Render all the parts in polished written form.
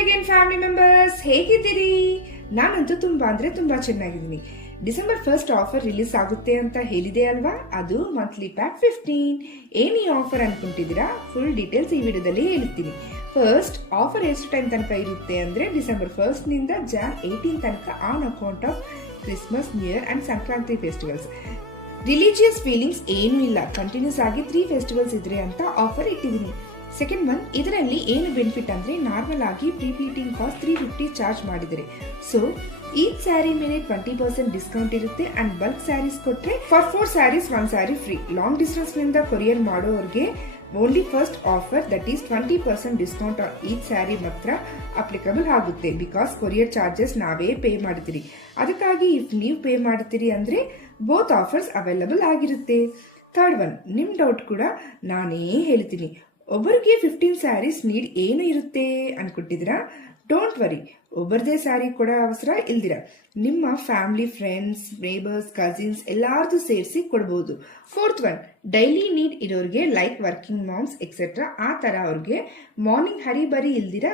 Elegant family members, ಹೇಗಿದ್ದೀರಿ? ನಾನಂತೂ ತುಂಬಾ ಚೆನ್ನಾಗಿದ್ದೀನಿ. ಡಿಸೆಂಬರ್ 1 ಆಫರ್ ರಿಲೀಸ್ ಆಗುತ್ತೆ ಅಂತ ಹೇಳಿದೆ ಅಲ್ವಾ? ಅದು ಮಂತ್ಲಿ ಪ್ಯಾಕ್ 15. ಏನು ಈ ಆಫರ್ ಅನ್ಕೊಂತಿದ್ದೀರಾ? ಫುಲ್ ಡೀಟೇಲ್ಸ್ ಈ ವಿಡಿಯೋದಲ್ಲಿ ಹೇಳ್ತೀನಿ. ಫಸ್ಟ್, ಆಫರ್ ಎಷ್ಟು ಟೈಮ್ ತನಕ ಇರುತ್ತೆ ಅಂದ್ರೆ ಡಿಸೆಂಬರ್ 1 ನಿಂದ ಜಾನ್ 18 ತನಕ on account of Christmas, new year and Sankranti festivals. Religious feelings ಏನೂ ಇಲ್ಲ, ಕಂಟಿನ್ಯೂಸ್ ಆಗಿ 3 ಫೆಸ್ಟಿವಲ್ಸ್ ಇದ್ರೆ ಅಂತ ಆಫರ್ ಇಟ್ಟಿದ್ದೀನಿ. ಸೆಕೆಂಡ್ ಒನ್, ಇದರಲ್ಲಿ ಏನು ಬೆನಿಫಿಟ್ ಅಂದ್ರೆ ನಾರ್ಮಲ್ ಆಗಿ ಪ್ರೀಪ್ಲೀಟಿಂಗ್ ಕಾಸ್ಟ್ 350 ಚಾರ್ಜ್ ಮಾಡಿದರೆ, ಸೊ ಈ ಸ್ಯಾರಿ ಮೇಲೆ 20% ಡಿಸ್ಕೌಂಟ್ ಇರುತ್ತೆ ಅಂಡ್ ಬಲ್ಕ್ ಸ್ಯಾರೀಸ್ ಕೊಟ್ರೆ for 4 saris 1 sari free. Long distance ನಿಂದ ಕೊರಿಯರ್ ಮಾಡೋರಿಗೆ only first offer, that is 20% discount on each sari ಮಾತ್ರ ಅಪ್ಲಿಕಬಲ್ ಆಗುತ್ತೆ. ಬಿಕಾಸ್ ಕೊರಿಯರ್ ಚಾರ್ಜಸ್ ನಾವೇ ಪೇ ಮಾಡ್ತೀರಿ. ಅದಕ್ಕಾಗಿ ಇಫ್ ನೀವು ಪೇ ಮಾಡ್ತೀರಿ ಅಂದ್ರೆ ಬೋತ್ ಆಫರ್ಸ್ ಅವೈಲಬಲ್ ಆಗಿರುತ್ತೆ. ಥರ್ಡ್ ಒನ್, ನಿಮ್ ಡೌಟ್ ಕೂಡ ನಾನೇ ಹೇಳ್ತೀನಿ. ಒಬ್ಬರಿಗೆ 15 ಸ್ಯಾರೀಸ್ ನೀಡ್ ಏನು ಇರುತ್ತೆ ಅನ್ಕೊಟ್ಟಿದ್ದೀರಾ? ಡೋಂಟ್ ವರಿ, ಒಬ್ಬರದೇ ಸ್ಯಾರಿ ಕೊಡೋ ಅವಸರ ಇಲ್ದಿರ ನಿಮ್ಮ ಫ್ಯಾಮಿಲಿ, ಫ್ರೆಂಡ್ಸ್, ನೇಬರ್ಸ್, ಕಸಿನ್ಸ್ ಎಲ್ಲಾರ್ದು ಸೇರಿಸಿ ಕೊಡಬಹುದು. ಫೋರ್ತ್ ಒನ್, ಡೈಲಿ ನೀಡ್ ಇರೋರಿಗೆ ಲೈಕ್ ವರ್ಕಿಂಗ್ ಮಾಮ್ಸ್ ಎಕ್ಸೆಟ್ರಾ, ಆ ತರ ಅವ್ರಿಗೆ ಮಾರ್ನಿಂಗ್ ಹರಿಬರಿ ಇಲ್ದಿರ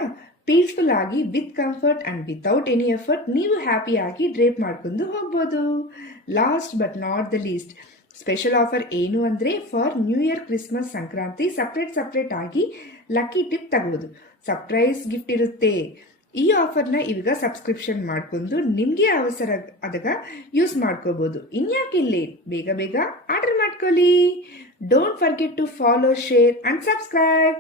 ಪೀಸ್ಫುಲ್ ಆಗಿ with comfort and without any effort ನೀವು ಹ್ಯಾಪಿ ಆಗಿ ಡ್ರೇಪ್ ಮಾಡ್ಕೊಂಡು ಹೋಗ್ಬೋದು. Last but not the least, special offer ಏನು ಅಂದ್ರೆ for new year, Christmas, Sankranti separate ಆಗಿ ಲಕ್ಕಿ ಟಿಪ್ ತಗೋಬಹುದು. ಸರ್ಪ್ರೈಸ್ ಗಿಫ್ಟ್ ಇರುತ್ತೆ. ಈ ಆಫರ್ನ ಇವಾಗ ಸಬ್ಸ್ಕ್ರಿಪ್ಷನ್ ಮಾಡ್ಕೊಂಡು ನಿಮ್ಗೆ ಅವಸರ ಆದಾಗ ಯೂಸ್ ಮಾಡ್ಕೋಬಹುದು. ಇನ್ಯಾಕೆ ಲೇಟ್, ಬೇಗ ಆರ್ಡರ್ ಮಾಡ್ಕೊಳ್ಳಿ. Don't forget to follow, share and subscribe.